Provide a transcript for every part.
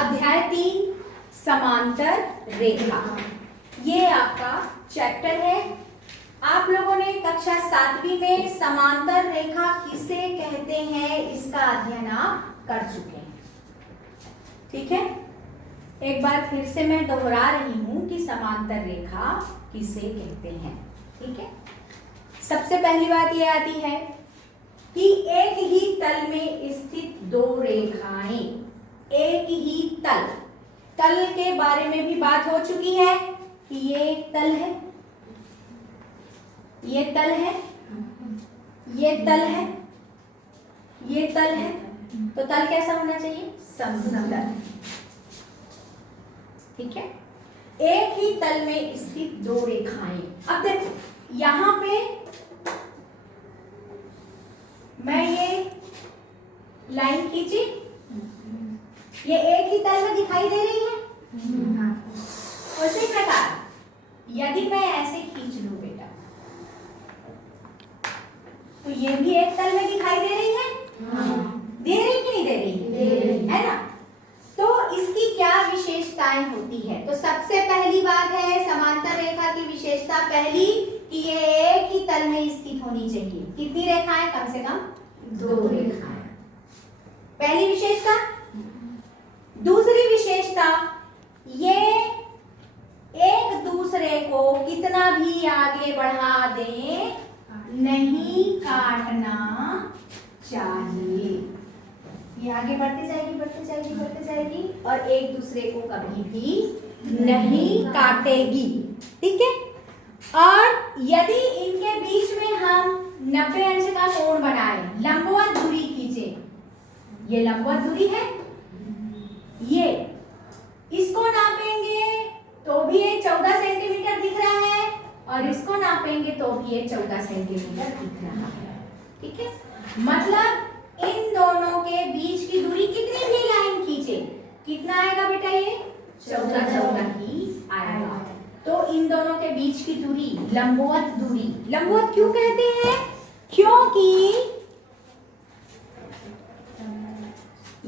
अध्याय 3 समांतर रेखा, ये आपका चैप्टर है। आप लोगों ने कक्षा 7वीं में समांतर रेखा किसे कहते हैं इसका अध्ययन आप कर चुके हैं, ठीक है। एक बार फिर से मैं दोहरा रही हूं कि समांतर रेखा किसे कहते हैं, ठीक है। सबसे पहली बात यह आती है कि एक ही तल में स्थित दो रेखाएं, एक ही तल के बारे में भी बात हो चुकी है कि ये एक तल है, ये तल है, ये तल है, ये तल है। तो तल कैसा होना चाहिए? समतल, ठीक है। एक ही तल में स्थित दो रेखाएं। अब देखो यहां पे मैं ये लाइन खींची, ये एक ही तल में दिखाई दे रही है। उसी प्रकार यदि मैं ऐसे खींच लूं बेटा, तो ये भी एक तल में दिखाई दे रही है। दे रही कि नहीं दे रही? है ना। तो इसकी क्या विशेषताएं होती है? तो सबसे पहली बात है समांतर रेखा की विशेषता पहली कि ये एक ही तल में स्थित होनी चाहिए। कितनी रेखाएं? कम से कम दो रेखाएं, पहली विशेषता। दूसरी विशेषता, ये एक दूसरे को कितना भी आगे बढ़ा दें, नहीं काटना चाहिए। ये आगे बढ़ते जाएगी, बढ़ते जाएगी, बढ़ते जाएगी और एक दूसरे को कभी भी नहीं काटेगी, ठीक है। और यदि इनके बीच में हम 90 अंश का कोण बनाएं, लंबवत दूरी खींचे, ये लंबवत दूरी है, ये इसको नापेंगे तो भी ये 14 सेंटीमीटर दिख रहा है और इसको नापेंगे तो भी ये 14 सेंटीमीटर दिख रहा है, ठीक है। मतलब इन दोनों के बीच की दूरी कितनी भी लाइन खींचे, कितना आएगा बेटा? ये 14 ही आएगा। तो इन दोनों के बीच की दूरी लंबवत दूरी। लंबवत क्यों कहते हैं? क्योंकि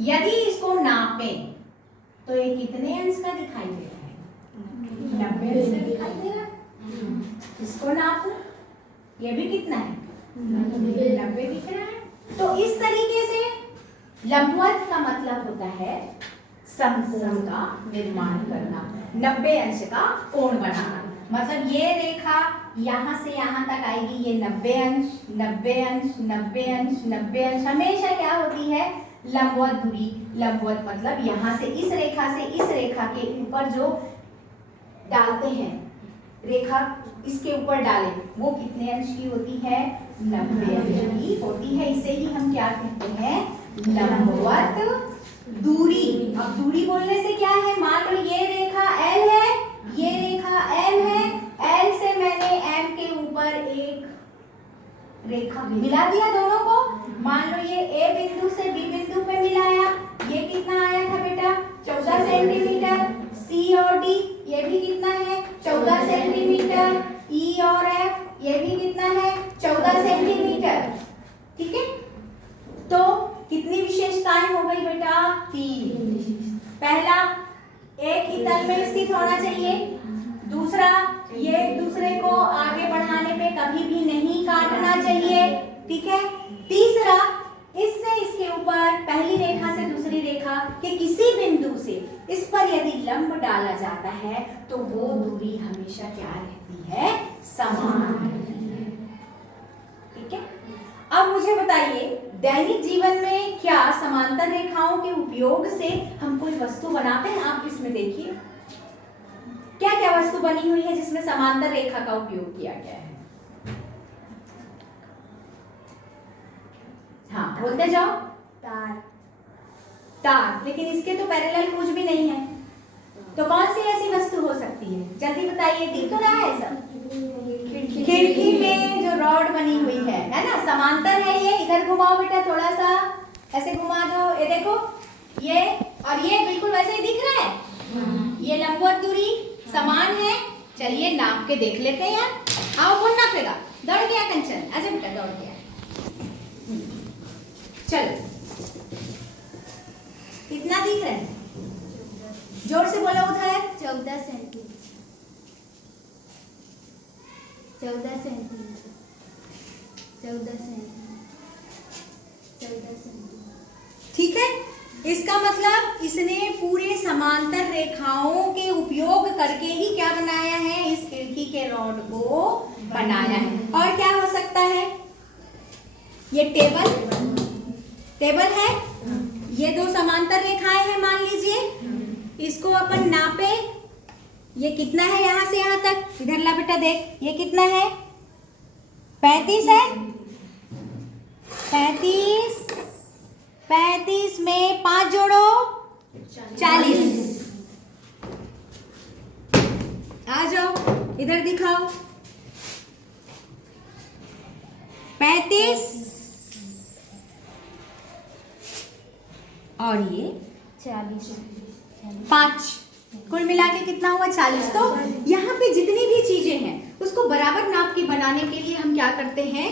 यदि इसको नापें तो ये कितने अंश का दिखाई दे रहा है? 90 अंश का दिखाई दे रहा है। इसको नापो, ये भी कितना है? 90 दिख रहा है। तो इस तरीके से लंबवत का मतलब होता है समकोण का निर्माण करना, 90 अंश का कोण बनाना। मतलब ये रेखा यहाँ से यहाँ तक आएगी, ये 90 अंश, 90 अंश, 90 अंश, 90 अंश। हमेशा क्या होती है? लंबवत दूरी। लंबवत मतलब यहाँ से इस रेखा से इस रेखा के ऊपर जो डालते हैं, रेखा इसके ऊपर डालें, वो कितने अंश की होती है? 90 अंश की होती है। इसे ही हम क्या कहते हैं? लंबवत दूरी। अब दूरी बोलने से क्या है? मान लो ये रेखा L है, ये रेखा M है, L से मैंने M के ऊपर एक रेखा मिला दिया दोनों को। मान लो ये A बिंदु से B बिंदु पे मिलाया, ये कितना आया था बेटा? 14 सेंटीमीटर। C और D ये भी कितना है? 14 सेंटीमीटर। E और F ये भी कितना है? 14 सेंटीमीटर, ठीक है। तो कितनी विशेषताएं हो गई बेटा? 3। पहला, एक ही तल में स्थित होना चाहिए। दूसरा, ये एक दूसरे को आगे बढ़ाने पे कभी भी नहीं काटना चाहिए, ठीक है। तीसरा, इससे इसके ऊपर पहली रेखा से दूसरी रेखा के किसी बिंदु से इस पर यदि लंब डाला जाता है तो वो दूरी हमेशा क्या रहती है? समान रहती है, ठीक है। अब मुझे बताइए, दैनिक जीवन में क्या समांतर रेखाओं के उपयोग से हम कोई वस्तु बनाते हैं? आप इसमें देखिए क्या क्या वस्तु बनी हुई है जिसमें समांतर रेखा का उपयोग किया गया है। हाँ बोलते जाओ। तार। लेकिन इसके तो पैरेलल कुछ भी नहीं है, तो कौन सी ऐसी वस्तु हो सकती है? जल्दी बताइए, दिख तो रहा है सब? खिड़की में जो रॉड बनी हुई है ना, समांतर है ये। इधर घुमाओ बेटा, थोड़ा सा ऐसे घुमा दो, ये देखो, ये और ये बिल्कुल वैसे ही दिख रहा है। ये लंबवत दूरी समान है। चलिए नाप के देख लेते हैं यार। आओ, कौन नापेगा? दौड़ गया कंचन, ऐसे बेटा दौड़ गया। चलो, कितना दिख रहा है? जोर से बोलो उधर। 14 सेंटीमीटर। 14 सेंटीमीटर। 14 सेंटीमीटर। 14 सेंटीमीटर। ठीक है, इसका मतलब इसने पूरे समांतर रेखाओं के उपयोग करके ही क्या बनाया है, इस खिड़की के रॉड को बनाया है। और क्या हो सकता है, ये टेबल है, ये दो समांतर रेखाएं हैं मान लीजिए, इसको अपन नापे, ये कितना है यहाँ से यहाँ तक, इधर ला बेटा देख, ये कितना है 35 है। 35 में 5 जोड़ो 40। आ जाओ इधर दिखाओ, 35 और ये 40। 5, कुल मिला के कितना हुआ 40। तो यहाँ पे जितनी भी चीजें हैं उसको बराबर नाप की बनाने के लिए हम क्या करते हैं,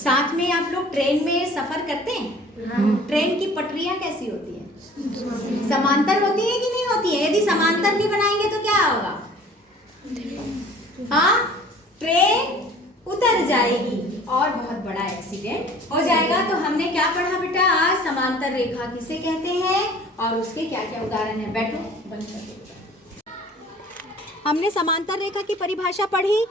साथ में आप लोग ट्रेन में सफर करते हैं, ट्रेन की पटरियां कैसी होती है, समांतर होती है कि नहीं होती है। यदि समांतर नहीं बनाएंगे तो क्या होगा, हाँ ट्रेन उतर जाएगी और बहुत बड़ा एक्सीडेंट हो जाएगा। तो हमने क्या पढ़ा बेटा आज, समांतर रेखा किसे कहते हैं और उसके क्या क्या उदाहरण है। बैठो, बंद कर दो। हमने समांतर रेखा की परिभाषा पढ़ी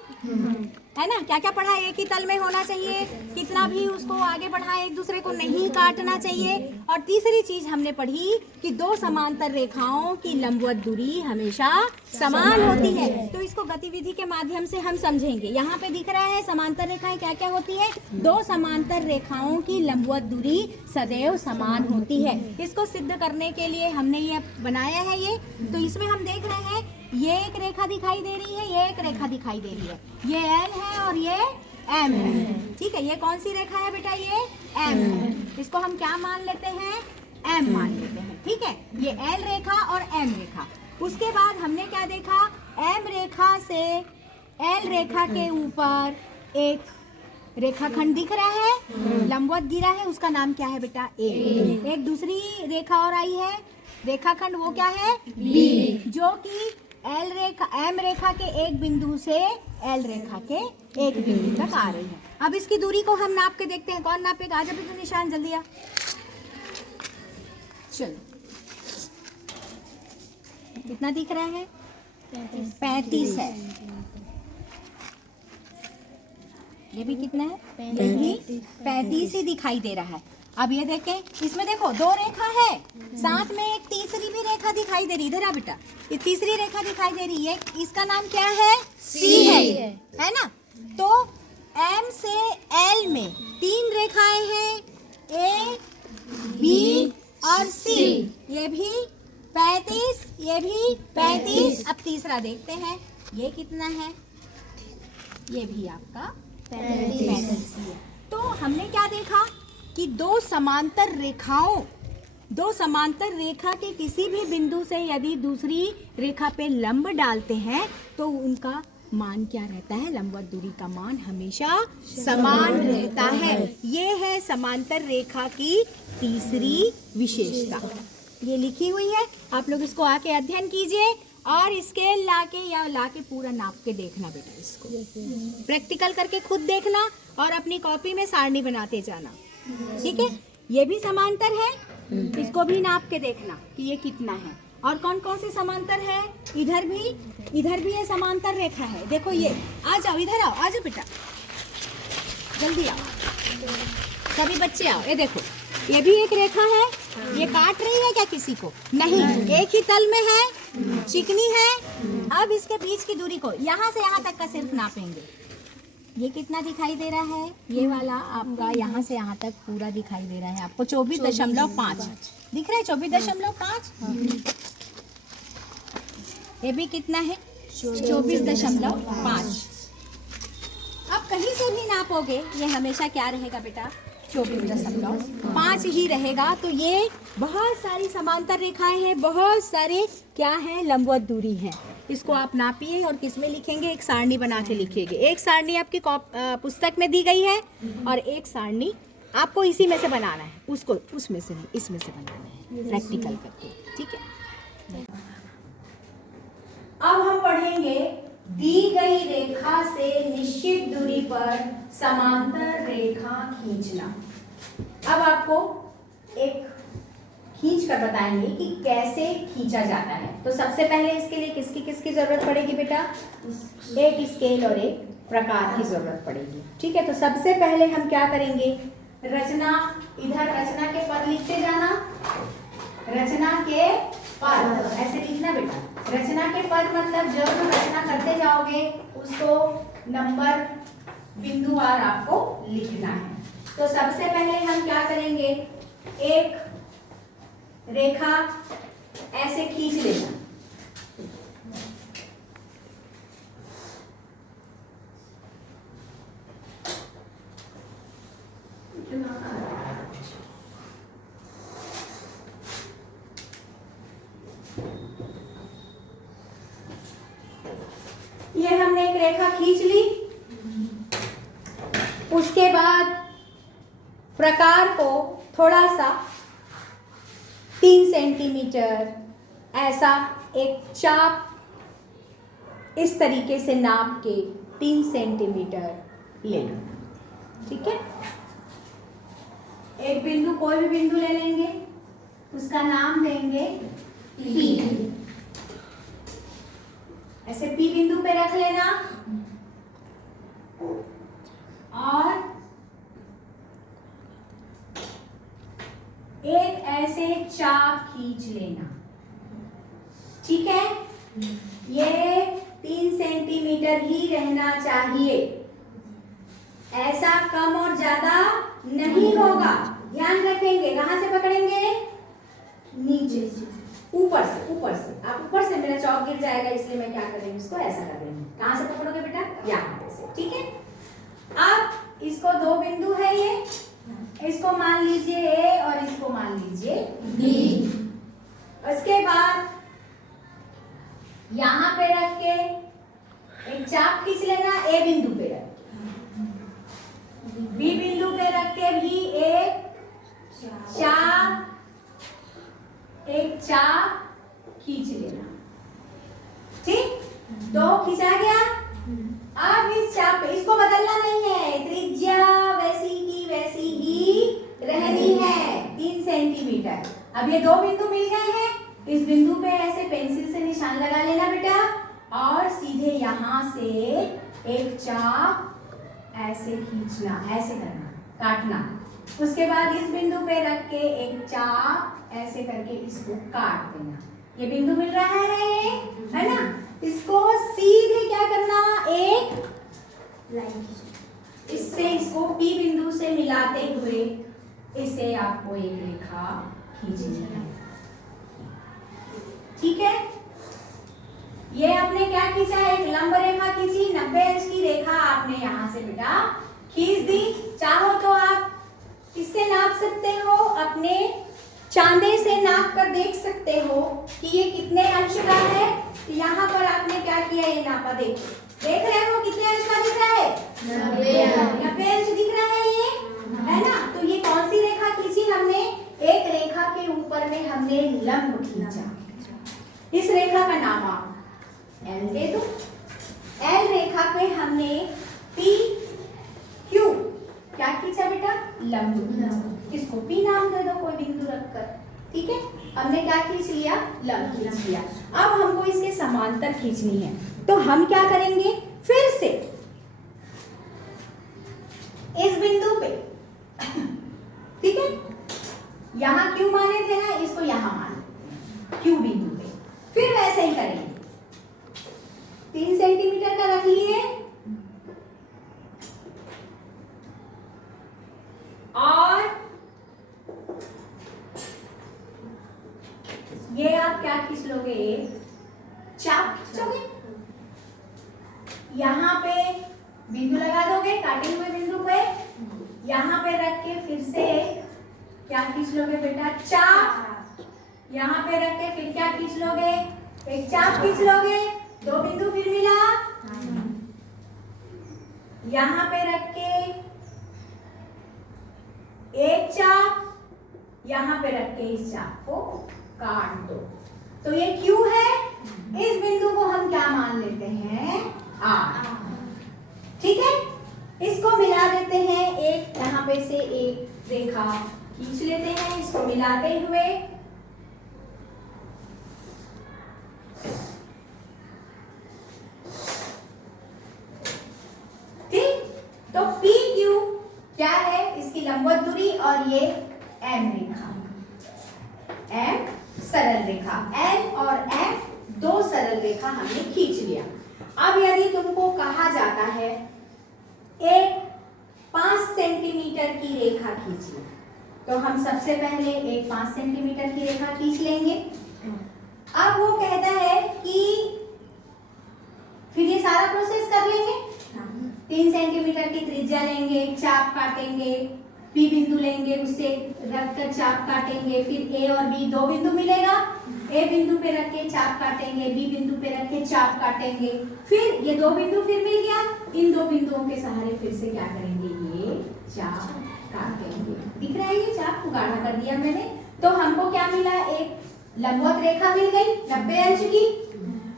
है ना, क्या क्या पढ़ा, एक ही तल में होना चाहिए, कितना भी उसको आगे बढ़ाए एक दूसरे को नहीं काटना चाहिए। और तीसरी चीज हमने पढ़ी कि दो समांतर रेखाओं की लंबवत दूरी हमेशा समान होती है। तो इसको गतिविधि के माध्यम से हम समझेंगे। यहाँ पे दिख रहा है समांतर रेखाएं क्या क्या होती है, दो समांतर रेखाओं की लंबवत दूरी सदैव समान होती है। इसको सिद्ध करने के लिए हमने ये बनाया है ये। तो इसमें हम देख रहे हैं ये एक रेखा दिखाई दे रही है, ये एक रेखा दिखाई दे रही है, ये L है और ये M है। ठीक है, ये कौन सी रेखा है बेटा, ये M है। इसको हम क्या मान लेते हैं, M मान लेते हैं। ठीक है, ये L रेखा और M रेखा। उसके बाद हमने क्या देखा, M रेखा से L रेखा के ऊपर एक रेखाखंड दिख रहा है, लंबवत गिरा है, उसका नाम क्या है बेटा, A। एक दूसरी रेखा और आई है रेखाखंड, वो क्या है, B, जो कि M रेखा के एक बिंदु से L रेखा के एक बिंदु तक आ रही है। अब इसकी दूरी को हम नाप के देखते हैं, कौन नापेगा, आज अभी तो निशान जल्दी आ। चलो, कितना दिख रहा है, 35 है। ये भी कितना है, 35 ही दिखाई दे रहा है। अब ये देखें, इसमें देखो दो रेखा है, साथ में एक तीसरी भी रेखा दिखाई दे रही। इधर आ बेटा, ये तीसरी रेखा दिखाई दे रही है, इसका नाम क्या है, C है ना। तो M से L में 3 रेखाएं हैं, A, B और C। ये भी 35, ये भी 35। अब तीसरा देखते हैं, ये कितना है, ये भी आपका 35 है। तो हमने क्या देखा कि दो समांतर रेखा के किसी भी बिंदु से यदि दूसरी रेखा पे लंब डालते हैं तो उनका मान क्या रहता है, लंबवत दूरी का मान हमेशा समान रहता है। ये है समांतर रेखा की तीसरी विशेषता, ये लिखी हुई है। आप लोग इसको आके अध्ययन कीजिए और स्केल लाके या लाके पूरा नाप के देखना बेटा, इसको प्रैक्टिकल करके खुद देखना और अपनी कॉपी में सारणी बनाते जाना। ठीक है, ये भी समांतर है, इसको भी नाप के देखना कि ये कितना है। और कौन कौन से समांतर है, इधर भी ये समांतर रेखा है। देखो ये, आ जाओ इधर आओ, आ जाओ बेटा, जल्दी आओ, सभी बच्चे आओ। ये देखो, ये भी एक रेखा है, ये काट रही है क्या किसी को, नहीं, एक ही तल में है, चिकनी है। अब इसके बीच की दूरी को यहाँ से यहाँ तक का सिर्फ नापेंगे। ये कितना दिखाई दे रहा है, ये वाला आपका यहाँ से यहाँ तक पूरा दिखाई दे रहा है आपको 24.5 दिख रहा है, 24.5। ये भी कितना है, 24.5। अब कहीं से भी नापोगे ये हमेशा क्या रहेगा बेटा, 24.5 ही रहेगा। तो ये बहुत सारी समांतर रेखाएं हैं, बहुत सारे क्या है, लंबवत दूरी है। इसको आप नापिए और किस में लिखेंगे, एक सारणी बना के लिखिएगा। एक सारणी आपकी पुस्तक में दी गई है और एक सारणी आपको इसी में से बनाना है, उसको उसमें से नहीं, इसमें से बनाना है प्रैक्टिकल करके। ठीक है। दी गई रेखा से निश्चित दूरी पर समांतर रेखा खींचना। अब आपको एक खींच कर बताएंगे कि कैसे खींचा जाता है। तो सबसे पहले इसके लिए किसकी किसकी जरूरत पड़ेगी बेटा? एक स्केल और एक प्रकार की जरूरत पड़ेगी। ठीक है, तो सबसे पहले हम क्या करेंगे, रचना, इधर रचना के पद लिखते जाना, रचना के पद ऐसे लिखना बेटा। रचना के पद मतलब जब रचना करते जाओगे उसको नंबर बिंदुवार आपको लिखना है। तो सबसे पहले हम क्या करेंगे, एक रेखा ऐसे खींच लेना। ये हमने एक रेखा खींच ली। उसके बाद प्रकार को थोड़ा सा 3 सेंटीमीटर ऐसा एक चाप इस तरीके से नाप के 3 सेंटीमीटर ले लो। ठीक है, एक बिंदु, कोई भी बिंदु ले लेंगे, उसका नाम देंगे पी। ऐसे पी बिंदु पे रख लेना और एक ऐसे चाप खींच लेना। ठीक है, ये 3 सेंटीमीटर ही रहना चाहिए, ऐसा कम और ज्यादा नहीं होगा। ध्यान रखेंगे, कहां से पकड़ेंगे, नीचे से, ऊपर से। ऊपर से आप ऊपर से, मेरा चौक गिर जाएगा इसलिए मैं क्या करेंगे, इसको ऐसा कर देंगे। कहां से पकड़ोगे बेटा, यहाँ से। ठीक है, अब इसको 2 बिंदु है, ये इसको मान लीजिए ए और इसको मान लीजिए बी। उसके बाद यहां पे रख के एक चाप खींच लेना, ए बिंदु पे रख के, बी बिंदु पे रख के भी एक चाप खींच लेना। ठीक, 2 खींचा गया। अब इस चाप पे, इसको बदलना नहीं है, त्रिज्या वैसी की वैसी ही रहनी है, 3 सेंटीमीटर। अब ये 2 बिंदु मिल गए हैं, इस बिंदु पे ऐसे पेंसिल से निशान लगा लेना बेटा और सीधे यहां से एक चाप ऐसे खींचना, ऐसे करना, काटना। उसके बाद इस बिंदु पे रख के एक चाप ऐसे करके इसको काट देना। ये बिंदु मिल रहा है ना? इसको सीधे क्या करना, एक लाइन, इससे इसको पी बिंदु से मिलाते हुए इसे आपको एक रेखा खींचनी है। ठीक है, ये आपने क्या खींचा, एक लंब रेखा खींची, 90 अंश की रेखा आपने यहां से बेटा खींच दी। चाहो तो आप किससे नाप सकते हो, अपने चांदे से नाप कर देख सकते हो कि ये कितने अंश का है। तो यहाँ पर आपने क्या किया, ये नापा, देखो, देख रहे हो कितने अंश का दिख रहा है, 90 अंश दिख रहा है, ये है ना? तो ये कौन सी रेखा खींची हमने, एक रेखा के ऊपर में हमने लंब खींचा। इस रेखा का नाम आप एल दे दो। एल रेखा पे हमने पी क्यू क्या खींचा बेटा, लंब। इसको पी नाम दे दो, कोई बिंदु रखकर। ठीक है, हमने क्या खींच लिया, लंब खींच लिया। अब हमको इसके समांतर खींचनी है, तो हम क्या करेंगे, फिर से इस बिंदु पे, ठीक है, यहां क्यू माने थे ना, इसको यहां माने क्यू बिंदु पे, फिर वैसे ही करेंगे। 3 सेंटीमीटर का रख लिए और ये आप क्या खींच लोगे, चाप खींचोगे, यहां पे बिंदु लगा दोगे, काटे हुए बिंदु पे यहां पे रख के फिर से क्या खींच लोगे बेटा, चाप। यहां पे रख के फिर क्या खींच लोगे, एक चाप खींच लोगे, 2 बिंदु फिर मिला, यहां पे रख के एक चाप, यहां पे रख के इस चाप को काट दो। तो ये क्यू है, इस बिंदु को हम क्या मान लेते हैं, आर। ठीक है, इसको मिला देते हैं, एक यहाँ पे से एक रेखा खींच लेते हैं, इसको मिलाते हुए ठीक। तो पी क्यू क्या है, इसकी लंबवत दूरी, और ये एम रेखा, एम सरल रेखा, एन और एम दो सरल रेखा हमने खींच लिया। अब यदि तुमको कहा जाता है एक 5 सेंटीमीटर की रेखा खींचिए, तो हम सबसे पहले एक 5 सेंटीमीटर की रेखा खींच लेंगे। अब वो कहता है कि फिर ये सारा प्रोसेस कर लेंगे, 3 सेंटीमीटर की त्रिज्या लेंगे, चाप काटेंगे, पी बिंदु लेंगे, उससे रखकर चाप काटेंगे, फिर ए और बी दो बिंदु मिलेगा, ए बिंदु पे रख के चाप काटेंगे, बी बिंदु पे रख के चाप काटेंगे, फिर ये दो बिंदु फिर मिल गया, इन दो बिंदुओं के सहारे फिर से क्या करेंगे, ये चाप काटेंगे। दिख रहा है, ये चाप को गाढ़ा कर दिया मैंने, तो हमको क्या मिला, एक लंबवत रेखा मिल गई 90 अंश की।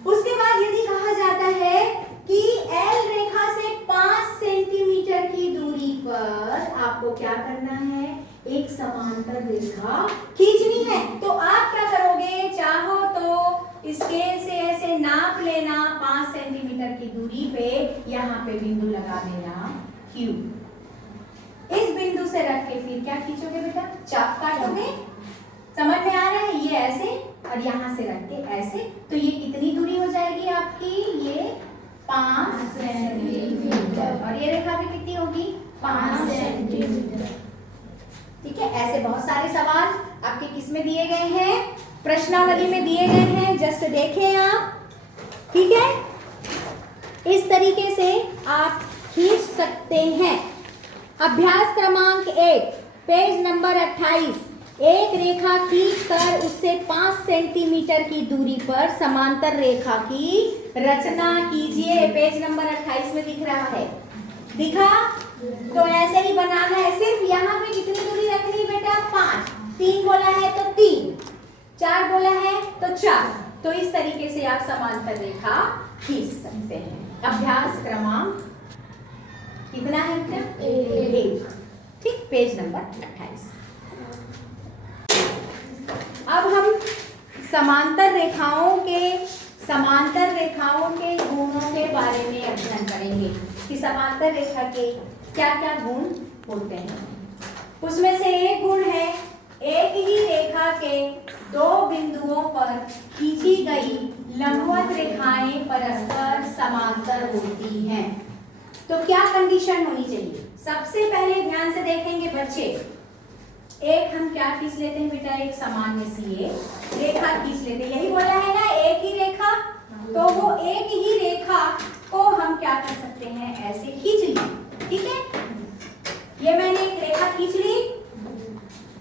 उसके बाद यदि कहा जाता है कि एल रेखा से 5 सेंटीमीटर की दूरी पर आपको क्या करना है, एक समांतर रेखा खींचनी है, तो आप क्या करोगे, चाहो तो स्केल से ऐसे नाप लेना, 5 सेंटीमीटर की दूरी पे यहाँ पे बिंदु लगा देना Q। इस बिंदु से रख के फिर क्या खींचोगे बेटा, चाप काटोगे। समझ में आ रहा है, ये ऐसे और यहाँ से रख के ऐसे, तो ये कितनी दूरी हो जाएगी आपकी, ये 5 सेंटीमीटर, और ये रेखा भी कितनी होगी, 5 सेंटीमीटर। ठीक है, ऐसे बहुत सारे सवाल आपके किस में दिए गए हैं, प्रश्नावली में दिए गए हैं, जस्ट देखें आप। ठीक है, इस तरीके से आप खींच सकते हैं। अभ्यास क्रमांक 1 पेज नंबर 28, एक रेखा खींचकर उससे 5 सेंटीमीटर की दूरी पर समांतर रेखा की रचना कीजिए। पेज नंबर 28 में दिख रहा है, दिखा? तो ऐसे ही बनाना है, सिर्फ यहाँ पे कितनी दूरी रखनी है बेटा, 5, 3 बोला है तो 3, 4 बोला है तो 4, तो इस तरीके से आप समांतर रेखा खींच सकते हैं। अभ्यास क्रमांक कितना है बेटा, 1। ठीक, पेज नंबर 28। अब हम समांतर रेखाओं के गुणों के बारे में अध्ययन करेंगे कि समांतर रेखा के क्या क्या गुण होते हैं। उसमें से एक गुण है, एक ही रेखा के दो बिंदुओं पर खींची गई लंबवत रेखाएं परस्पर समांतर होती हैं। तो क्या कंडीशन होनी चाहिए, सबसे पहले ध्यान से देखेंगे बच्चे, एक हम क्या खींच लेते हैं बेटा, एक सामान्य सी रेखा खींच लेते हैं, यही बोला है ना, एक ही रेखा, तो वो एक ही रेखा को हम क्या कर सकते हैं, ऐसे खींच ली। ठीक है, ये मैंने एक रेखा खींच ली।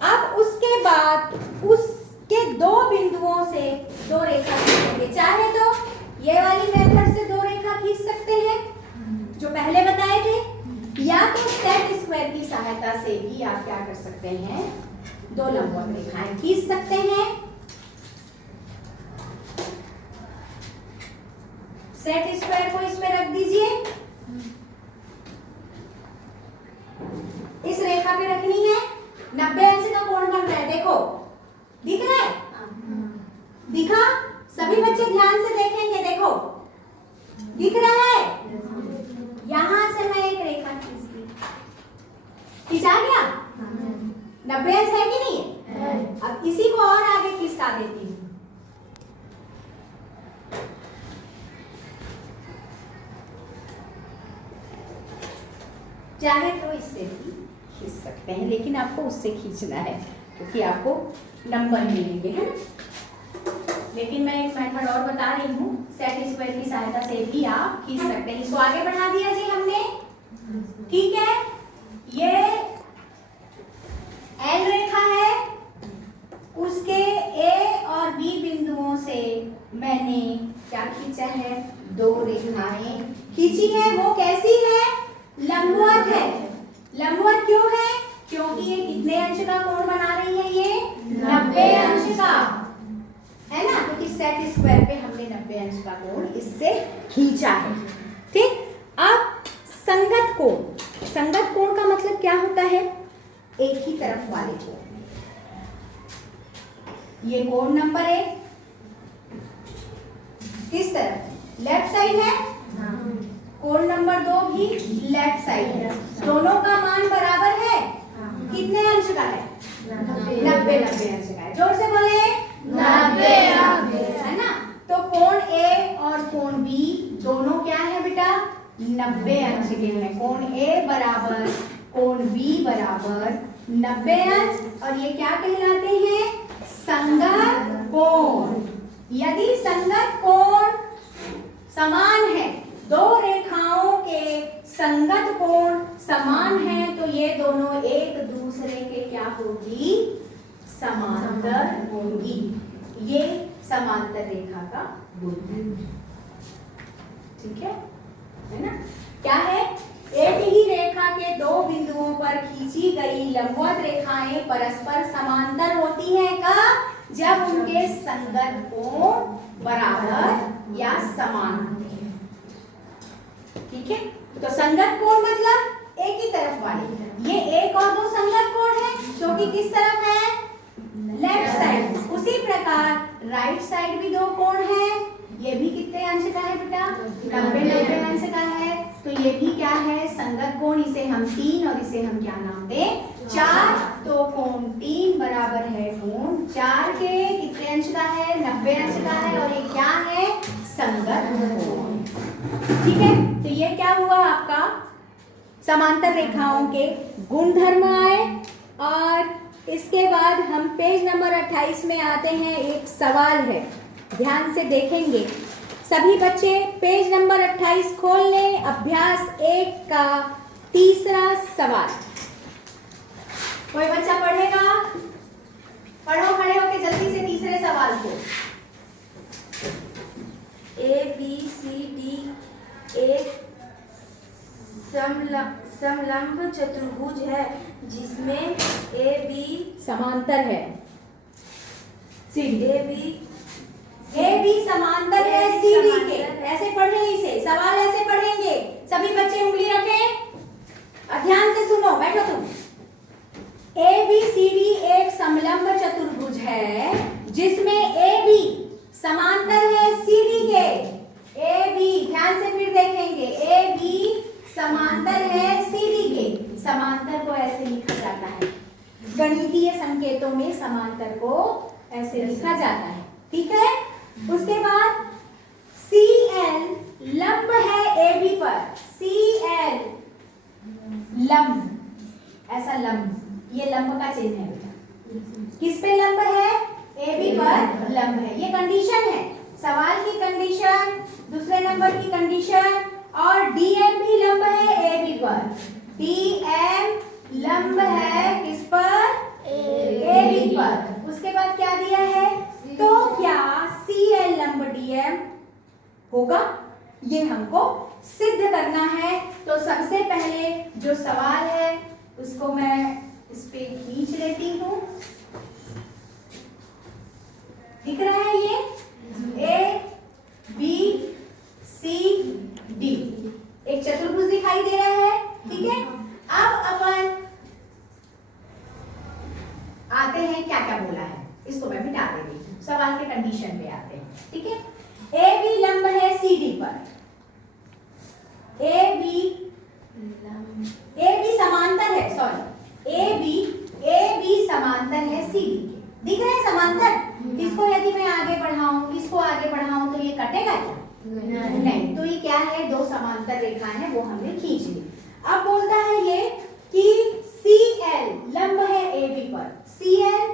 अब उसके बाद उसके दो बिंदुओं से दो रेखा खींचेंगे, चाहे तो ये वाली मेथड से दो रेखा खींच सकते हैं जो पहले बताए थे, या तो सेट स्क्वायर की सहायता से भी आप क्या कर सकते हैं, दो लंबवत रेखाएं खींच सकते हैं। सेट स्क्वायर को इसमें रख दीजिए, इस रेखा पे रखनी है, 90 अंश का कोण बन रहा है, देखो दिख रहा है, दिखा? सभी बच्चे ध्यान से देखेंगे, देखो दिख रहा है, यहां से मैं एक रेखा खींच दी, खींचा गया, 90 अंश है कि नहीं? अब इसी को और आगे खींचा देती हूँ, चाहे तो इससे भी खींच सकते हैं, लेकिन आपको उससे खींचना है क्योंकि आपको नंबर मिलेंगे, है ना? लेकिन मैं एक मेथड और बता रही हूँ, सेट स्क्वायर की सहायता से भी आप खींच सकते हैं। इसको आगे बढ़ा दिया जी हमने, ठीक है? ये एल रेखा है, उसके ए और बी बिंदुओं से मैंने क्या खींचा है, दो रेखाएं खींची है। वो कैसी है? लंबवत है। लंबवत क्यों है? क्योंकि ये कितने अंश का कोण बना रही है, ये 90 अंश का, है ना? क्योंकि सेट स्क्वायर पे हमने 90 अंश का कोण इससे खींचा है। ठीक। ये कोण नंबर 1 किस तरफ, लेफ्ट साइड है, कोण नंबर 2 भी लेफ्ट साइड है। दोनों का मान बराबर है, कितने अंश का है, 90 अंश का है। जोर से बोले 90 है ना। तो कोण ए और कोण बी दोनों क्या है बेटा, 90 अंश के हैं। कोण ए बराबर कोण बी बराबर 90 अंश, और ये क्या कहलाते हैं, संगत कोण। यदि संगत कोण समान है, दो रेखाओं के संगत कोण समान है, तो ये दोनों एक दूसरे के क्या होगी, समांतर होंगी। ये समांतर रेखा का गुण है, ठीक है ना। क्या है, एक ही रेखा के दो बिंदुओं पर खींची गई लंबवत रेखाएं परस्पर समांतर होती हैं कब, जब उनके संगत कोण बराबर या समान होते हैं, ठीक है। तो संगत कोण मतलब एक ही तरफ वाले, ये एक और दो संगत कोण है जो कि किस तरफ है, लेफ्ट साइड। उसी प्रकार राइट साइड भी दो कोण है, ये भी कितने अंश का है बेटा, 90 अंश का है। तो ये भी क्या है, संगत कोण। इसे हम 3 और इसे हम क्या नाम दें, 4। तो कोण 3 बराबर है कोण 4 के कितने अंश का है, 90 अंश का है, और ये क्या है, संगत कोण, ठीक है। तो ये क्या हुआ आपका, समांतर रेखाओं के गुणधर्म आए। और इसके बाद हम पेज नंबर 28 में आते हैं। एक सवाल है, ध्यान से देखेंगे सभी बच्चे। पेज नंबर 28 खोल लें। अभ्यास 1 का तीसरा सवाल। कोई बच्चा पढ़ेगा, पढ़ो खड़े होके जल्दी से तीसरे सवाल को। ABCD एक समलंब चतुर्भुज है जिसमें AB समांतर है, AB समांतर है CD के। ऐसे पढ़ें इसे, सवाल ऐसे पढ़ेंगे। सभी बच्चे उंगली रखें, ध्यान से सुनो, बैठो तुम। ABCD एक समलंब चतुर्भुज है जिसमें AB समांतर है CD के। AB ध्यान से फिर देखेंगे, AB समांतर है CD के। समांतर को ऐसे लिखा जाता है, गणितीय संकेतों में समांतर को ऐसे लिखा जाता है, ठीक है। उसके बाद CL लंब है AB पर, CL लंब, ऐसा लंब, ये लंब का चिन्ह है बेटा। किस पे लंब है, AB पर लंब है। ये कंडीशन है, सवाल की कंडीशन, दूसरे नंबर की कंडीशन। और DM भी लंब है AB पर, DM लंब है किस पर, AB पर। उसके बाद क्या दिया है, तो क्या CL लंब DM होगा, ये हमको सिद्ध करना है। तो सबसे पहले जो सवाल है उसको मैं इस पे खींच लेती हूँ, दिख रहा है ये ABCD एक चतुर्भुज दिखाई दे रहा है, ठीक है। अब अपन आते हैं, क्या क्या बोला है इसको मैं मिटा देती हूँ, सवाल के कंडीशन पे आते हैं, ठीक है। AB लंब है CD पर, AB समांतर है, सॉरी AB समांतर है CD के। दिख रहे हैं समांतर। इसको यदि मैं आगे बढ़ाऊं, इसको आगे बढ़ाऊं तो ये कटेगा क्या, नहीं। तो ये क्या है, दो समांतर रेखाएं हैं, वो हमने खींच ली। अब बोलता है ये कि CL लंब है AB पर, CL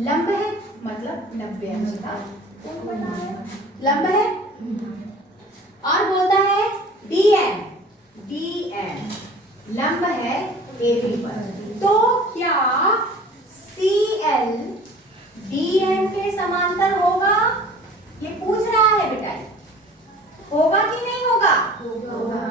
लंब है मतलब 90 अंश का लंब है। और बोलता है DM लंब है AB पर। तो क्या CL DM के समांतर होगा, ये पूछ रहा है बेटा। होगा कि नहीं होगा,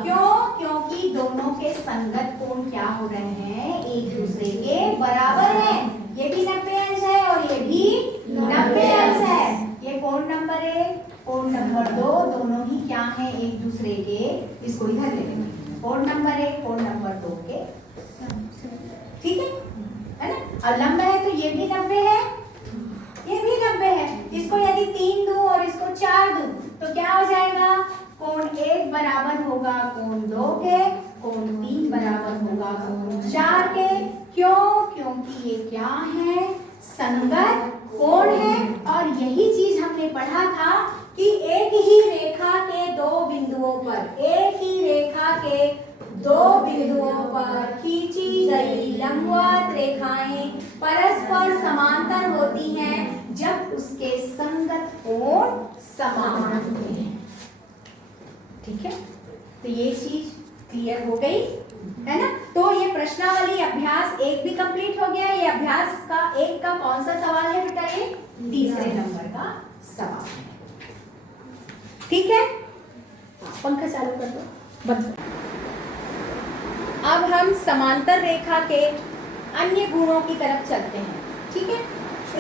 क्यों, क्योंकि दोनों के संगत कोण क्या हो रहे हैं, एक दूसरे के बराबर हैं। ये भी 90 अंश है और ये भी 90 अंश है। ये कोण नंबर 1, कोण नंबर 2 दोनों ही क्या हैं, एक दूसरे के, इसको इधर ले लेंगे, कोण नंबर 1 कोण नंबर 2 के, ठीक है। है ना, और लंब है तो ये भी 90 है, ये भी 90 है। इसको यदि 3 दूं और इसको 4 दूं तो क्या हो जाएगा, कोण 1 बराबर होगा कोण 2 के, कोण 3 बराबर होगा कोण 4 के। क्यों? क्योंकि ये क्या है, संगत कोण है। और यही चीज हमने पढ़ा था कि एक ही रेखा के दो बिंदुओं पर, एक ही रेखा के दो बिंदुओं पर खींची गई लंबवत रेखाएं परस्पर समांतर होती हैं जब उसके संगत कोण समान होते हैं। ठीक है, तो ये चीज क्लियर हो गई है ना। तो ये प्रश्नावली अभ्यास 1 भी कंप्लीट हो गया। ये अभ्यास का 1 का कौन सा सवाल है बेटा, ये तीसरे नंबर का सवाल है। ठीक है, पंखा चालू कर दो, बंद कर। अब हम समांतर रेखा के अन्य गुणों की तरफ चलते हैं। ठीक है,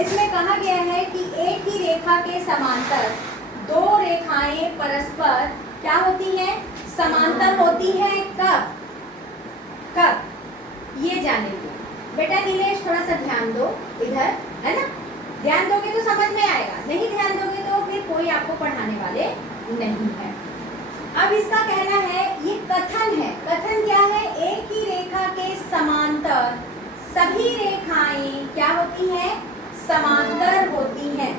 इसमें कहा गया है कि एक ही रेखा के समांतर दो रेखाएं परस्पर क्या होती हैं, समांतर होती हैं। कब कब, ये जाने दो बेटा। नीलेश थोड़ा सा ध्यान दो इधर, है ना, ध्यान दोगे तो समझ में आएगा, नहीं ध्यान दोगे तो फिर कोई आपको पढ़ाने वाले नहीं है। अब इसका कहना है, ये कथन है। कथन क्या है, एक ही रेखा के समांतर सभी रेखाएं क्या होती हैं, समांतर होती हैं।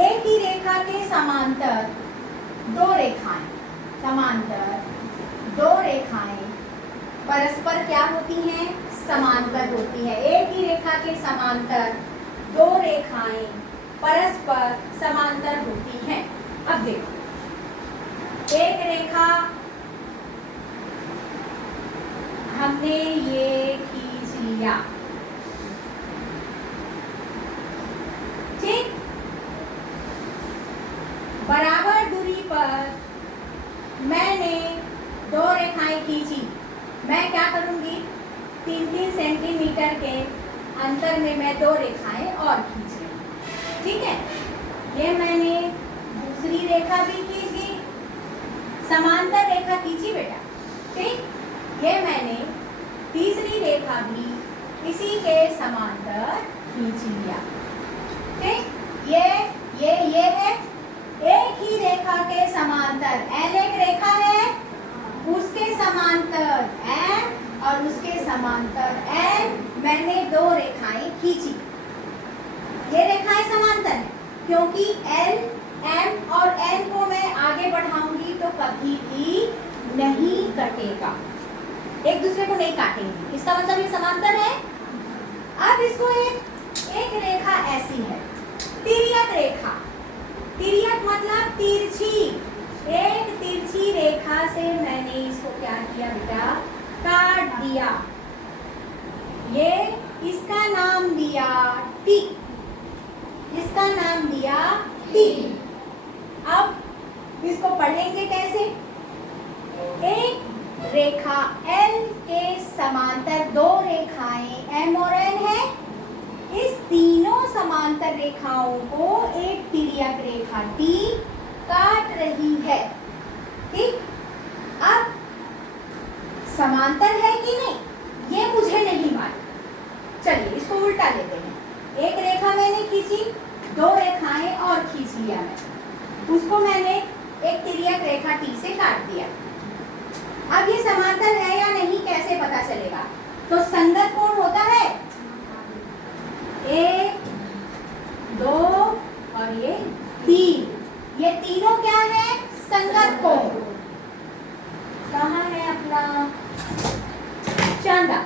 एक ही रेखा के समांतर दो रेखाएं, समांतर दो रेखाएं परस्पर क्या होती हैं, समांतर होती है। एक ही रेखा के समांतर दो रेखाएं परस्पर समांतर होती हैं। अब देखो, एक रेखा हमने ये खींच लिया, ठीक, बराबर दूरी पर मैंने दो रेखाएं खींची। मैं क्या करूंगी, 3-3 सेंटीमीटर के अंतर में मैं दो रेखाएं और खींच रही। ठीक है, ये मैंने दूसरी रेखा भी खींच ली, समांतर रेखा खींची बेटा। ठीक, ये मैंने तीसरी रेखा भी इसी के समांतर खींच लिया। ठीक, ये है एक ही रेखा के समांतर, एल एक रेखा है, उसके समांतर एम और उसके समांतर एन मैंने दो रेखाएं खींची। ये रेखाएं समांतर है क्योंकि एल, एम और एन को मैं आगे बढ़ाऊंगी तो कभी भी नहीं कटेगा, एक दूसरे को नहीं काटेंगे, इसका मतलब ये समांतर है। अब इसको एक रेखा ऐसी है, तिर्यक रेखा। तिर्यक मतलब तिरछी, एक तिरछी रेखा से मैंने इसको क्या किया बेटा, काट दिया। ये इसका नाम दिया टी, इसका नाम दिया टी। अब इसको पढ़ेंगे कैसे, एक रेखा L के समांतर दो रेखाएं M और N है, इस तीनों समांतर रेखाओं को एक तिर्यक रेखा T काट रही है। ठीक, अब समांतर है कि नहीं ये मुझे नहीं मालूम। चलिए इसको उल्टा लेते हैं। एक रेखा मैंने खींची, दो रेखाएं और खींच लिया मैं, उसको मैंने एक तिर्यक रेखा T से काट दिया। अब ये समांतर है या नहीं कैसे पता चलेगा, तो संगत कोण होता है 1, 2 और ये 3, ये तीनों क्या है, संगत कोण। कहाँ है अपना चांदा,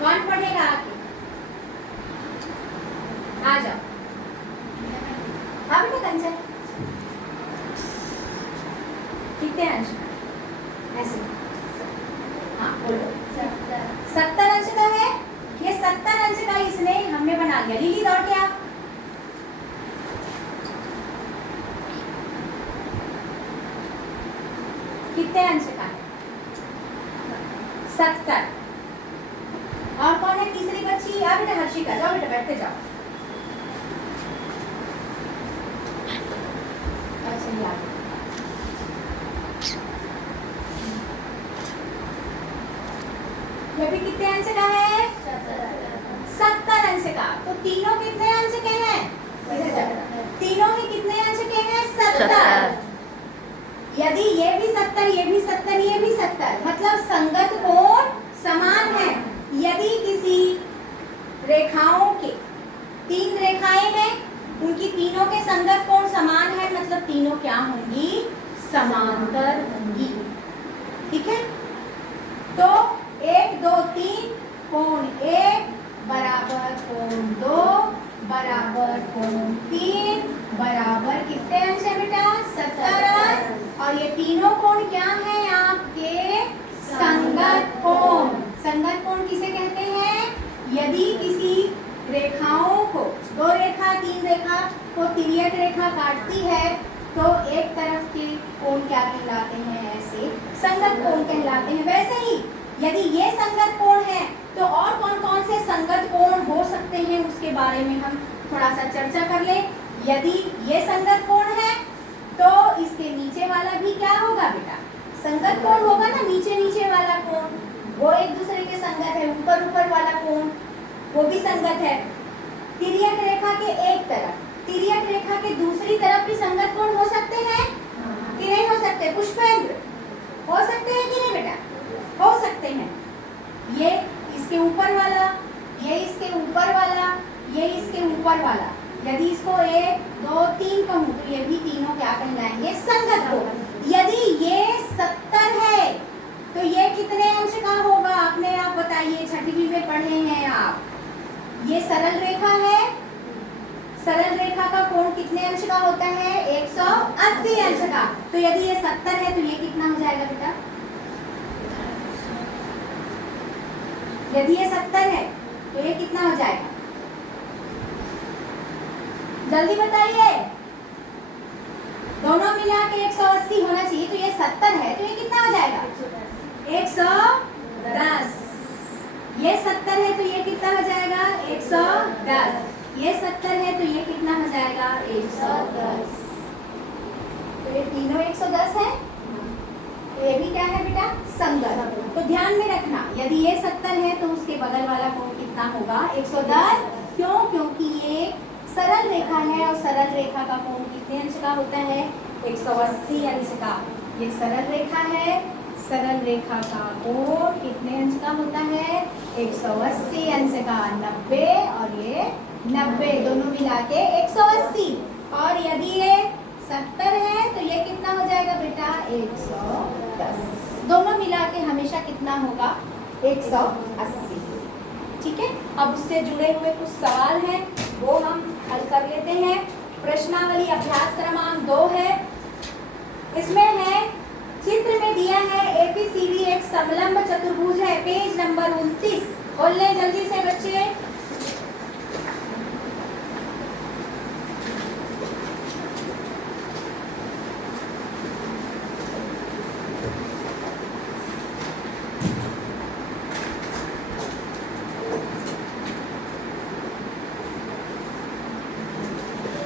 कौन पढ़ेगा आगे, आ जाओ। हाँ बेटा कंचन, कितने अंश ऐसे, हाँ बोलो 70 अंश का है। ये 70 अंश का इसने हमने बना लिया। लीली दौड़ के आ, कितने अंश का है, 70। और कौन है तीसरी बच्ची, आ बेटा हर्षिका, जाओ बेटा बैठते जाओ। अच्छा यार ये भी कितने अंश का है? 70 अंश का। तो तीनों कितने अंश के हैं? तीनों ही कितने अंश के हैं? 70। यदि ये भी 70, ये भी 70, ये भी 70, मतलब संगत कोण समान है। यदि किसी रेखाओं के 3 रेखाएं हैं, उनकी तीनों के संगत कोण समान है, मतलब तीनों क्या होंगी? समांतर होंगी। ठीक है, तो 1 2 3 कोण 1 बराबर कोण 2 बराबर कोण 3 बराबर कितने अंश है बेटा? 70 अंश। और ये तीनों कोण क्या है आपके? संगत कोण। संगत कोण किसे कहते हैं? यदि किसी रेखाओं को 2 रेखा 3 रेखा को तिर्यक रेखा काटती है तो एक तरफ के कोण क्या कहलाते हैं? ऐसे संगत कोण कहलाते हैं। वैसे ही यदि ये संगत कोण है तो और कौन कौन से संगत कोण हो सकते हैं उसके बारे में हम थोड़ा सा चर्चा कर ले। यदि ये संगत कोण है तो इसके नीचे वाला भी क्या होगा बेटा? संगत कोण होगा ना। नीचे नीचे वाला कोण वो एक दूसरे के संगत है। ऊपर ऊपर वाला कोण वो भी संगत है। तिर्यक रेखा के एक तरफ, तिर्यक रेखा के दूसरी तरफ भी संगत कोण हो सकते हैं कि नहीं हो सकते? पुष्पेंद्र, हो सकते हैं कि नहीं बेटा? हो सकते हैं। ये इसके ऊपर वाला, ये इसके ऊपर वाला, ये इसके ऊपर वाला, यदि इसको 1 2 3 कहूँ तो ये भी तीनों क्या कहलाएंगे? संगत कोण। यदि ये 70 है तो ये कितने अंश का होगा? आपने आप बताइए, छठवीं में पढ़े हैं आप। ये सरल रेखा है, सरल रेखा का कोण कितने अंश का होता है? 180 अंश का। तो यदि ये 70 है तो ये कितना हो जाएगा बेटा? यदि ये 70 है तो ये कितना हो जाएगा? जल्दी बताइए। दोनों मिला के 180 होना चाहिए, तो ये 70 है तो ये कितना हो जाएगा? 110। ये 70 है तो ये कितना हो जाएगा? 110। ये 70 है तो ये कितना हो जाएगा? 110। तो ये तीनों 110 है। ये भी क्या है बेटा? संगत। तो ध्यान में रखना, यदि ये 70 है तो उसके बगल वाला कोण कितना होगा? 110। क्यों? क्योंकि ये सरल रेखा है और सरल रेखा का कोण कितने अंश का होता है? 180 अंश का। ये सरल रेखा है, सरल रेखा का कोण कितने अंश का होता है? 180 अंश का। 90 और ये 90 दोनों मिला के 180। और यदि ये 70 है तो ये कितना हो जाएगा बेटा? 110। दोनों मिला के हमेशा कितना होगा? 180। ठीक है, अब उससे जुड़े हुए कुछ सवाल हैं वो हम हल कर लेते हैं। प्रश्नावली अभ्यास क्रमांक 2 है। इसमें है, चित्र में दिया है ABCD एक समलंब चतुर्भुज है। पेज नंबर 29 खोल लें जल्दी से बच्चे।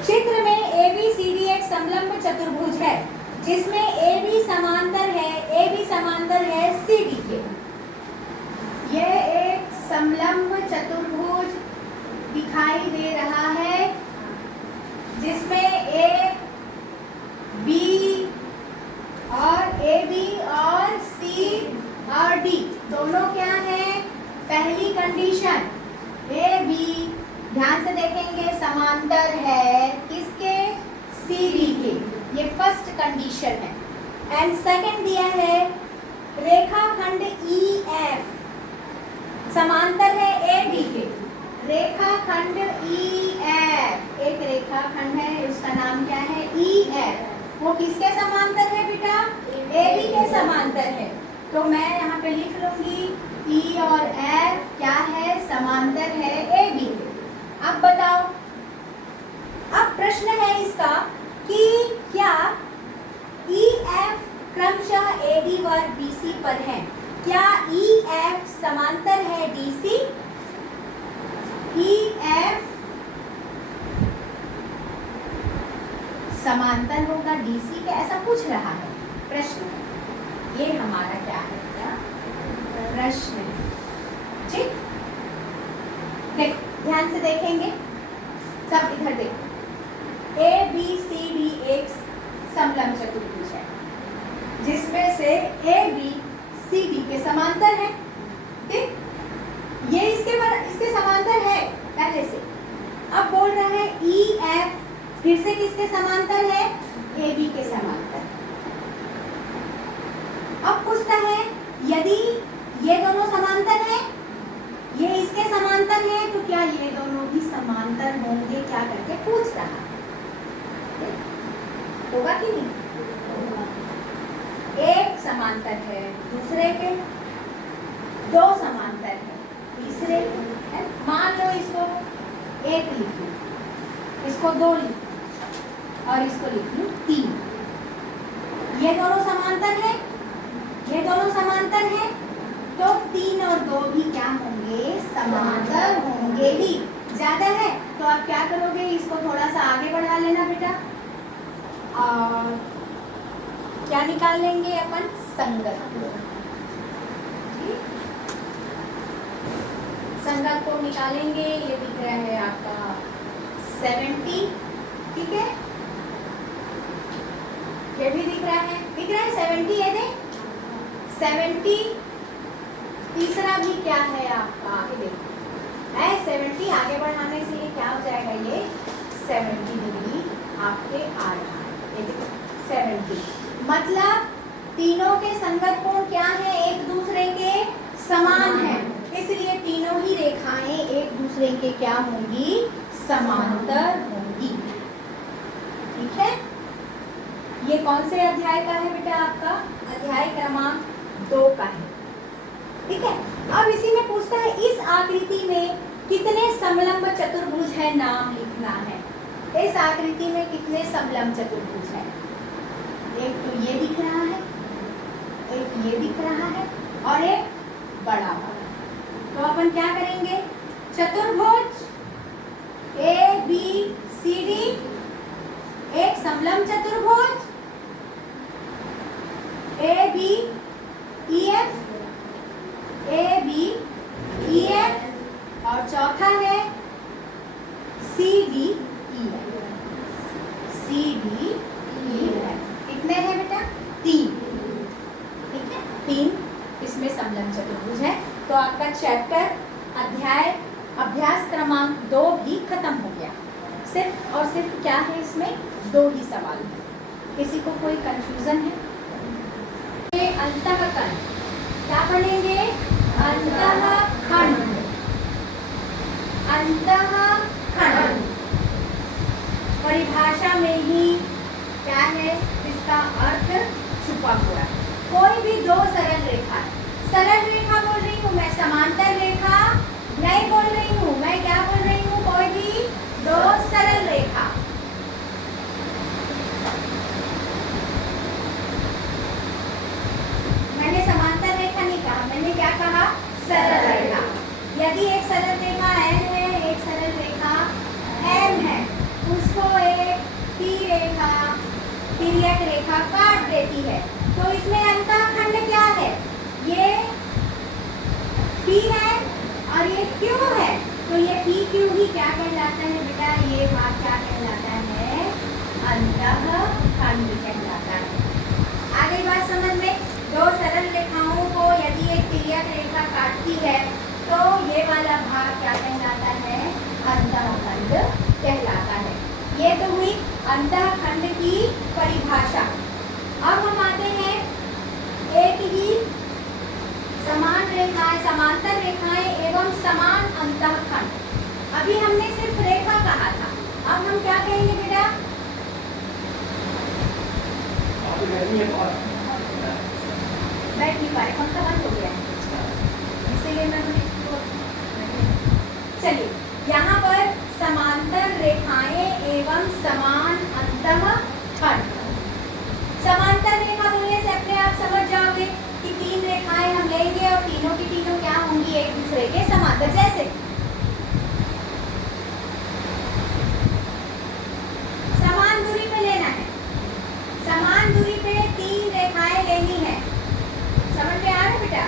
चित्र में ABCD एक समलंब चतुर्भुज है जिसमें AB समांतर है CD के। यह एक समलंब चतुर्भुज दिखाई दे रहा है जिसमें A B और AB और C और D दोनों क्या हैं? पहली कंडीशन AB ध्यान से देखेंगे समांतर है किसके? CD के। ये फर्स्ट कंडीशन है। एंड सेकंड दिया है रेखाखंड EF समांतर है AB के। रेखाखंड EF एक रेखाखंड है, उसका नाम क्या है? EF। वो किसके समांतर है बेटा? AB के समांतर है। तो मैं यहाँ पे लिख लूंगी E और F क्या है? समांतर है AB के। अब बताओ, अब प्रश्न है इसका कि क्या EF क्रमशः AD व BC पर है। क्या EF समांतर है DC? EF समांतर होगा DC के, ऐसा पूछ रहा है प्रश्न। ये हमारा क्या है? प्रश्न। ठीक, देखो ध्यान से देखेंगे, सब इधर देखो। ए बी सी डी एक समलंब चतुर्भुज है जिसमें से ए बी सी डी के समांतर है। ठीक, ये इसके समांतर है पहले से। अब बोल रहा है ई एफ फिर से किसके समांतर है? ए बी के समांतर। अब पूछता है यदि ये दोनों समांतर है, ये इसके समांतर है, तो क्या ये दोनों भी समांतर होंगे? क्या करके पूछ रहा है, होगा कि नहीं? एक समांतर है, दूसरे के दो समांतर है, तीसरे है। मान लो इसको एक लिख लूं, इसको दो लिख और इसको लिख लूं तीन। ये दोनों समांतर है, ये दोनों समांतर है, तो तीन और दो भी क्या होंगे? समांतर होंगे ही। ज्यादा है तो आप क्या करोगे? इसको थोड़ा सा आगे बढ़ा लेना बेटा, और क्या निकाल लेंगे अपन? संगत को। संगत को निकालेंगे। ये दिख रहा है आपका 70, ठीक है, ये भी दिख रहा है 70। ये दे 70, तीसरा भी क्या है आपका? आगे देखो है 70, आगे बढ़ाने से ये क्या हो जाएगा? ये 70 डिग्री आपके आ रहा है। ये देखो 70, मतलब तीनों के संगत कोण क्या है? एक दूसरे के समान है, इसलिए तीनों ही रेखाएं एक दूसरे के क्या होंगी? समांतर होंगी। ठीक है, ये कौन से अध्याय का है बेटा? आपका अध्याय क्रमांक 2 का है। ठीक है, अब इसी में पूछता है इस आकृति में कितने समलंब चतुर्भुज है? नाम लिखना है। इस आकृति में कितने समलंब चतुर्भुज है? एक तो ये दिख रहा है, एक ये दिख रहा है और एक बड़ा वाला। तो अपन क्या करेंगे? चतुर्भुज ए बी सी डी एक समलंब चतुर्भुज A B E F, A B E F, और चौथा है C D E F, C D E F. कितने हैं बेटा? 3। ठीक है, 3 इसमें समलंब चतुर्भुज है। तो आपका चैप्टर अभ्यास क्रमांक 2 भी खत्म हो गया। सिर्फ और सिर्फ क्या है? इसमें 2 ही सवाल है। किसी को कोई कंफ्यूजन है? अंतःखंड क्या पढ़ेंगे? अंतःखंड, अंतःखंड परिभाषा में ही क्या है? इसका अर्थ छुपा हुआ है। कोई भी 2 सरल रेखा, सरल रेखा बोल रही हूँ मैं, समांतर रेखा नहीं बोल रही हूँ मैं। क्या बोल रही हूँ? कोई भी 2 सरल रेखा, मैंने समांतर रेखा नहीं कहा, मैंने क्या कहा? सरल रेखा। यदि एक सरल रेखा n है, एक सरल रेखा m है, उसको एक रेखा तिर्यक रेखा काट देती है, तो इसमें अंतःखंड क्या है? ये P है और ये Q है, तो ये PQ ही क्या कहलाता है बेटा? ये भाग क्या कहलाता है? अंतःखंड कहलाता है। आगे बात समझ में? 2 सरल रेखाओं को यदि एक तिर्यक रेखा काटती है तो ये वाला भाग क्या कहलाता है? अंतःखंड कहलाता है। ये तो हुई अंतःखंड की परिभाषा। अब हम आते हैं एक ही समान रेखाएं, समांतर रेखाएं एवं समान अंतःखंड। अभी हमने सिर्फ रेखा कहा था, अब हम क्या कहेंगे बेटा? बैठ नहीं पाए, पंखा बंद हो गया है, इसीलिए मैं चलिए यहाँ पर समांतर रेखाएं एवं समान अंतःखंड। समांतर रेखा बोलने से अपने आप समझ जाओगे कि 3 रेखाएं हम लेंगे और तीनों की तीनों क्या होंगी? एक दूसरे के समांतर। जैसे समान दूरी पे लेना है, समान दूरी पे 3 रेखाएं लेनी है। समझ में आ रहा है बेटा?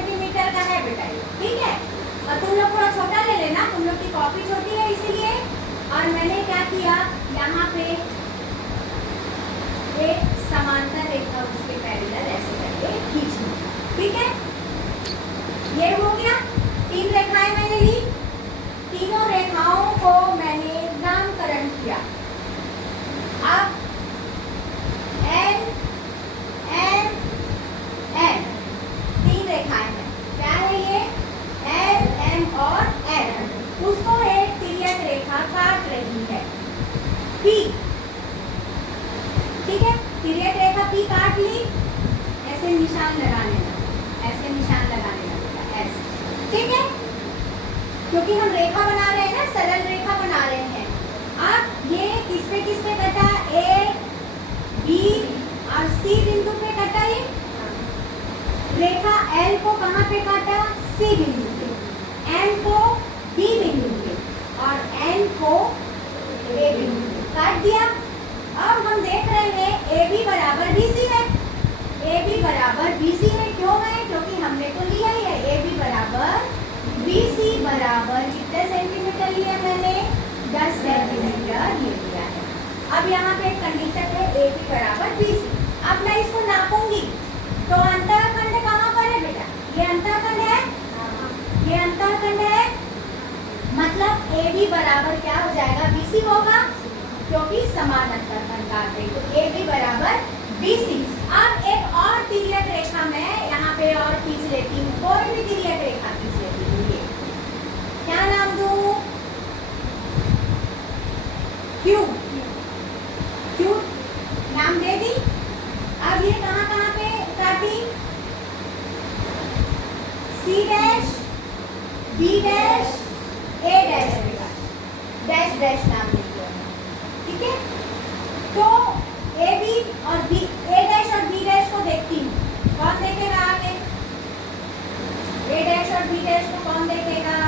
सेंटीमीटर का है बेटा ये, ठीक है। और तुम लोग थोड़ा छोटा ले लेना, तुम लोग की कॉपी छोटी है इसीलिए। और मैंने क्या किया, यहाँ पे एक समांतर रेखा उसके पैरेलल ऐसे करके खींच ली, ठीक है। ये हो गया, 3 रेखाएं मैंने ली, तीनों रेखाओं को मैंने नामकरण किया। अब N N N 3 रेखाएं हैं, क्या है ये, L M और N। उसको एक तिर्यक रेखा काट रही है P, ठीक है। तिर्यक रेखा P काट ली, ऐसे निशान लगाने लगा, ऐसे निशान लगाने लगेगा, ऐसे, ठीक है। क्योंकि हम रेखा बना रहे हैं ना, सरल रेखा बना रहे हैं। अब ये किस पे कटा, A B और C बिंदु पे कटा ये। रेखा L को कहाँ पे काटा, C बिंदु पे, M को B बिंदु पे और N को A बिंदु पे काट दिया। अब हम देख रहे हैं AB बराबर BC है, AB बराबर BC है, क्यों है, क्योंकि हमने तो लिया ही है AB बराबर BC बराबर कितने सेंटीमीटर लिया मैंने, 10 सेंटीमीटर ले लिया है। अब यहाँ पे एक कंडीशन है AB बराबर BC। अब मैं इसको नापूंगी, तो अंतःखंड कहाँ पर है बेटा, ये अंतःखंड है, ये अंतःखंड है, मतलब AB बराबर क्या हो जाएगा, BC होगा, क्योंकि समान अंतःखंड काट रहे, तो AB बराबर BC। अब एक और तिर्यक रेखा मैं यहाँ पे और खींच लेती हूँ, कोई भी तिर्यक रेखा खींच लेती हूँ। ये क्या नाम दूँ, Q, Q नाम दे दी। अब ये कहाँ कहाँ पे काटी, C dash B dash A dash पे काटी, डैश डैश नाम दे दिया, ठीक है। तो A B और B, A डैश और B डैश को देखती हूँ, कौन देखेगा आगे, A डैश और B डैश को कौन देखेगा,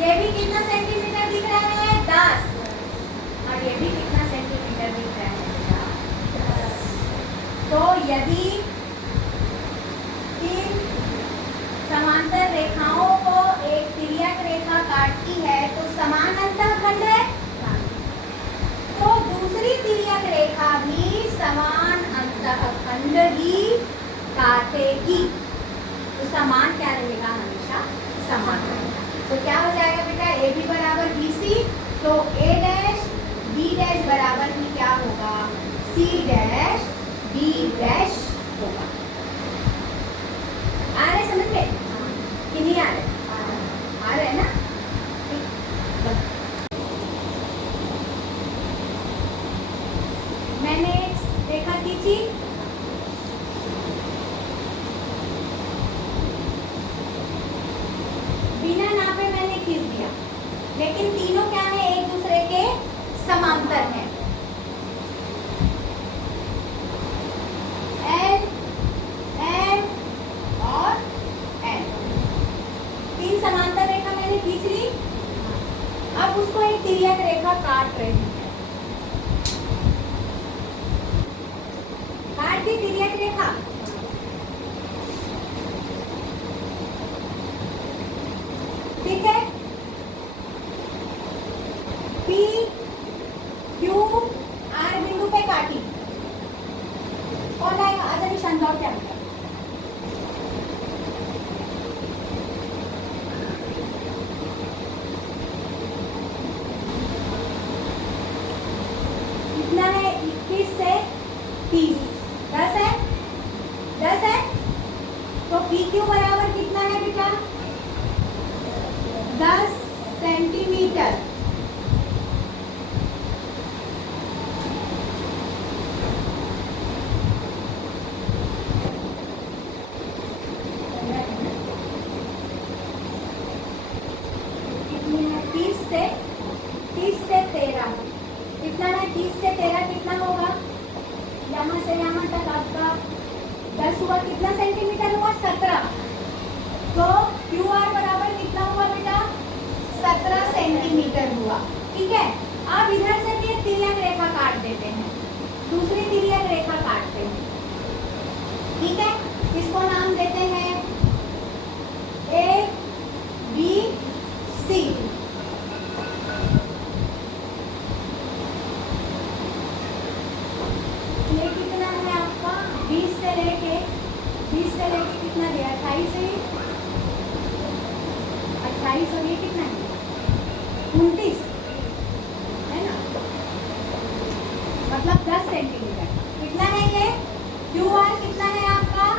ये भी कितना सेंटीमीटर दिख रहा है, 10, और ये भी कितना सेंटीमीटर दिख रहा है बेटा, 10। तो यदि इन समांतर रेखाओं को एक तिर्यक रेखा काटती है तो समान अंतःखंड है, तो दूसरी तिर्यक रेखा भी समान अंतःखंड ही काटेगी, उसका मान क्या रहेगा, हमेशा समान रहेगा। तो क्या हो जाएगा बेटा, AB बराबर BC, तो A डैश B डैश बराबर ही क्या होगा, C डैश B डैश होगा। आ रहे समझ में कि नहीं आ रहे, आ रहे ना, मैंने रेखा खींची, बिना नापे मैंने खींच दिया, लेकिन तीनों क्या है, एक दूसरे के समांतर हैं। L M और N, 3 समांतर रेखा मैंने खींच ली। अब उसको एक तिर्यक रेखा काट रही है, काट दी तिर्यक रेखा। ठीक है, P Q R बिंदु पे काटी, कौन आएगा, आधा निशान दौड़ क्या होगा, कितना है, 21 से 30, 10 है, 10 है, तो PQ बराबर कितना है बेटा, 10 सेंटीमीटर। कितनी है, 30 से 13, कितना है, 30 से 13 कितना होगा, यहाँ से यहाँ तक आपका 10 हुआ, कितना सेंटीमीटर हुआ, 17। तो QR बराबर कितना हुआ बेटा, 17 सेंटीमीटर हुआ, ठीक है। अब इधर से भी एक तिर्यक रेखा काट देते हैं, दूसरी तिर्यक रेखा काटते हैं, ठीक है। इसको नाम देते हैं 22 और ये कितना है 29 है ना, मतलब 10 सेंटीमीटर। कितना है ये क्यू आर कितना है आपका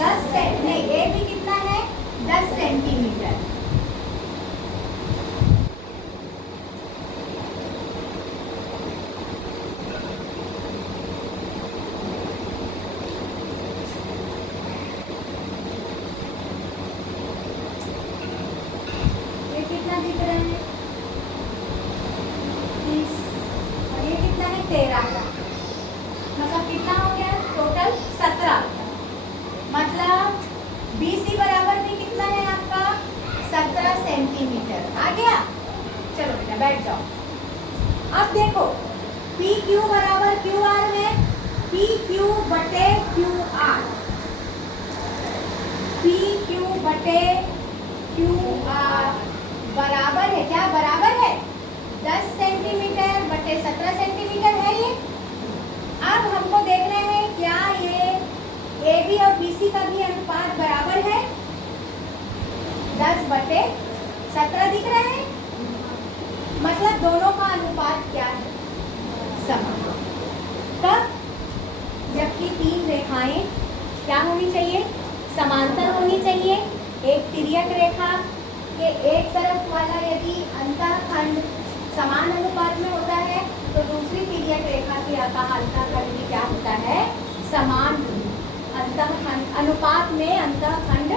10 सेंट नहीं, ये भी कितना है 10 सेंटीमीटर। ये कितना दिख रहा है 30 और ये कितना है 13 का, मतलब कितना हो गया टोटल 17। मतलब BC बराबर भी कितना है आपका 17 सेंटीमीटर। आ गया, चलो बेटा बैठ जाओ। अब देखो PQ बराबर QR है, PQ बटे QR, PQ बटे QR बराबर है क्या, बराबर है 10 सेंटीमीटर बटे 17 सेंटीमीटर है ये। अब हमको देखना है क्या ये AB और BC का भी अनुपात बराबर है 10 बटे 17 दिख रहा है, मतलब दोनों का अनुपात क्या है समान। कब, जबकि तीन रेखाएं क्या होनी चाहिए समांतर होनी चाहिए। एक तिर्यक रेखा के एक तरफ वाला यदि अंतःखंड समान अनुपात में होता है तो दूसरी तिर्यक रेखा के अंतःखंड भी क्या होता है समान अंतःखंड अनुपात में अंतःखंड